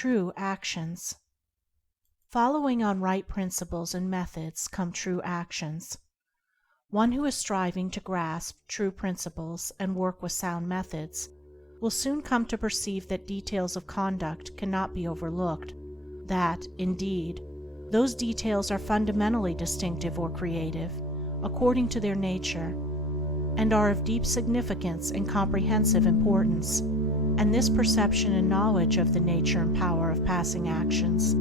True actions. Following on right principles and methods come true actions. One who is striving to grasp true principles and work with sound methods will soon come to perceive that details of conduct cannot be overlooked, that, indeed, those details are fundamentally distinctive or creative, according to their nature, and are of deep significance and comprehensive importance, and this perception and knowledge of the nature and power of passing actions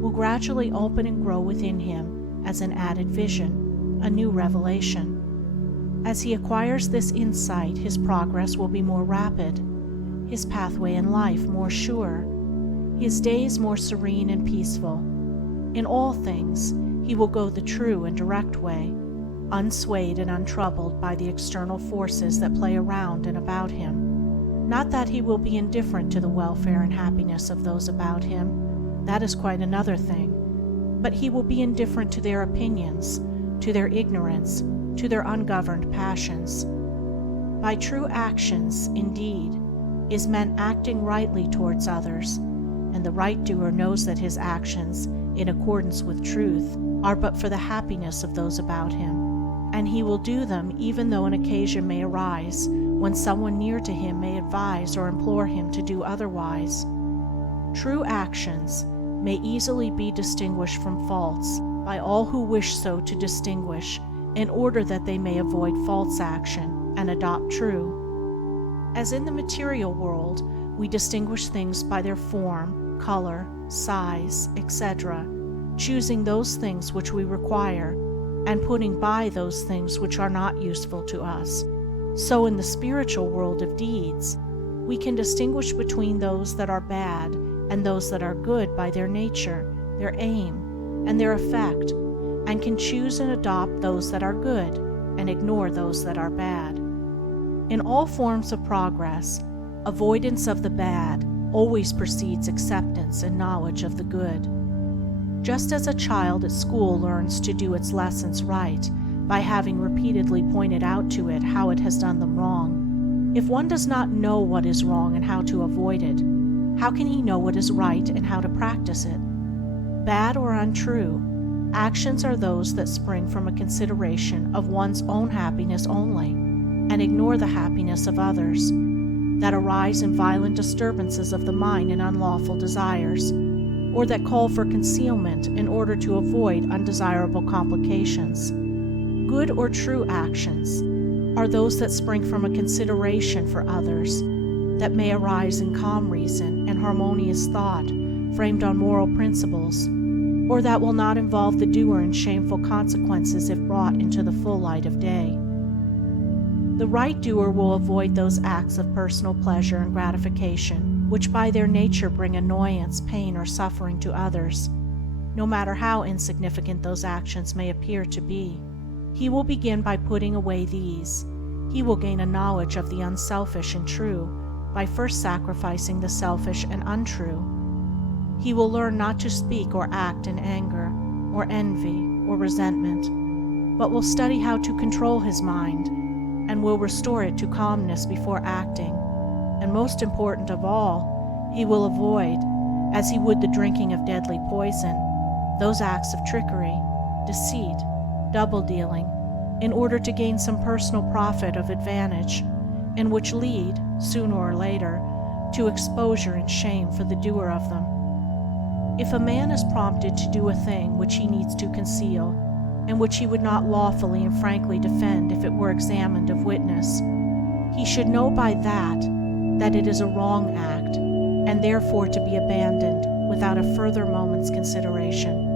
will gradually open and grow within him as an added vision, a new revelation. As he acquires this insight, his progress will be more rapid, his pathway in life more sure, his days more serene and peaceful. In all things, he will go the true and direct way, unswayed and untroubled by the external forces that play around and about him. Not that he will be indifferent to the welfare and happiness of those about him, that is quite another thing, but he will be indifferent to their opinions, to their ignorance, to their ungoverned passions. By true actions, indeed, is meant acting rightly towards others, and the right doer knows that his actions, in accordance with truth, are but for the happiness of those about him, and he will do them even though an occasion may arise when someone near to him may advise or implore him to do otherwise. True actions may easily be distinguished from false by all who wish so to distinguish, in order that they may avoid false action and adopt true. As in the material world, we distinguish things by their form, color, size, etc., choosing those things which we require, and putting by those things which are not useful to us. So in the spiritual world of deeds, we can distinguish between those that are bad and those that are good by their nature, their aim, and their effect, and can choose and adopt those that are good and ignore those that are bad. In all forms of progress, avoidance of the bad always precedes acceptance and knowledge of the good. Just as a child at school learns to do its lessons right by having repeatedly pointed out to it how it has done them wrong, if one does not know what is wrong and how to avoid it, how can he know what is right and how to practice it? Bad or untrue, actions are those that spring from a consideration of one's own happiness only, and ignore the happiness of others, that arise in violent disturbances of the mind and unlawful desires, or that call for concealment in order to avoid undesirable complications. Good or true actions are those that spring from a consideration for others, that may arise in calm reason and harmonious thought framed on moral principles, or that will not involve the doer in shameful consequences if brought into the full light of day. The right doer will avoid those acts of personal pleasure and gratification which by their nature bring annoyance, pain, or suffering to others, no matter how insignificant those actions may appear to be. He will begin by putting away these. He will gain a knowledge of the unselfish and true by first sacrificing the selfish and untrue. He will learn not to speak or act in anger, or envy, or resentment, but will study how to control his mind, and will restore it to calmness before acting. And most important of all, he will avoid, as he would the drinking of deadly poison, those acts of trickery, deceit, double-dealing, in order to gain some personal profit of advantage, and which lead, sooner or later, to exposure and shame for the doer of them. If a man is prompted to do a thing which he needs to conceal, and which he would not lawfully and frankly defend if it were examined of witness, he should know by that it is a wrong act, and therefore to be abandoned without a further moment's consideration.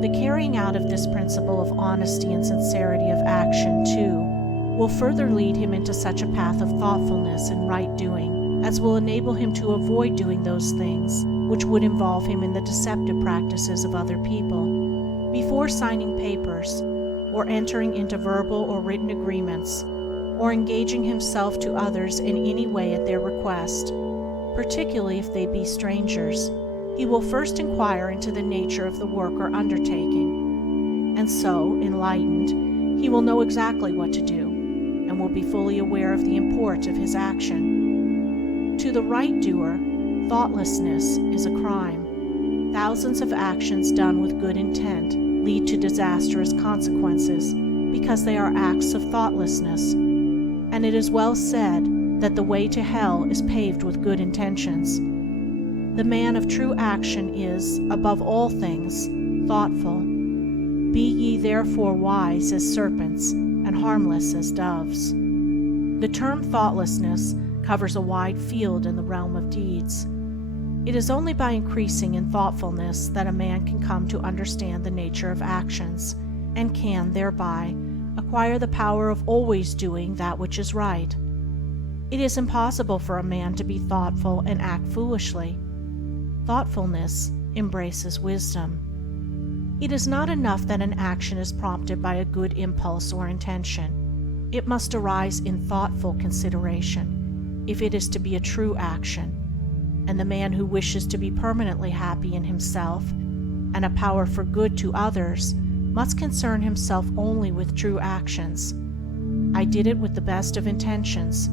The carrying out of this principle of honesty and sincerity of action, too, will further lead him into such a path of thoughtfulness and right doing as will enable him to avoid doing those things which would involve him in the deceptive practices of other people. Before signing papers, or entering into verbal or written agreements, or engaging himself to others in any way at their request, particularly if they be strangers, he will first inquire into the nature of the work or undertaking, and so, enlightened, he will know exactly what to do, and will be fully aware of the import of his action. To the right doer, Thoughtlessness is a crime. Thousands of actions done with good intent lead to disastrous consequences because they are acts of thoughtlessness. And it is well said that the way to hell is paved with good intentions. The man of true action is, above all things, thoughtful. Be ye therefore wise as serpents and harmless as doves. The term thoughtlessness covers a wide field in the realm of deeds. It is only by increasing in thoughtfulness that a man can come to understand the nature of actions, and can, thereby, acquire the power of always doing that which is right. It is impossible for a man to be thoughtful and act foolishly. Thoughtfulness embraces wisdom. It is not enough that an action is prompted by a good impulse or intention. It must arise in thoughtful consideration, if it is to be a true action. And the man who wishes to be permanently happy in himself and a power for good to others must concern himself only with true actions. "I did it with the best of intentions"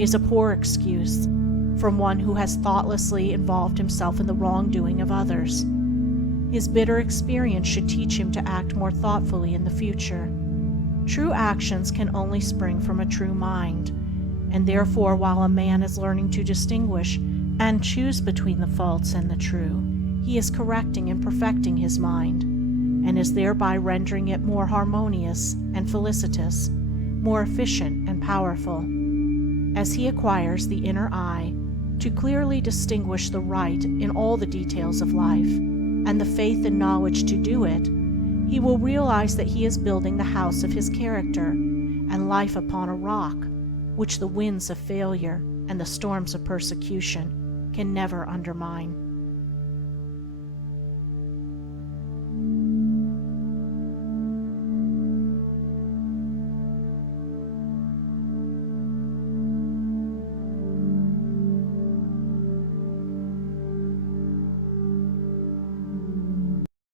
is a poor excuse from one who has thoughtlessly involved himself in the wrongdoing of others. His bitter experience should teach him to act more thoughtfully in the future. True actions can only spring from a true mind, and therefore while a man is learning to distinguish and choose between the false and the true, he is correcting and perfecting his mind, and is thereby rendering it more harmonious and felicitous, more efficient and powerful. As he acquires the inner eye to clearly distinguish the right in all the details of life, and the faith and knowledge to do it, he will realize that he is building the house of his character and life upon a rock, which the winds of failure and the storms of persecution can never undermine.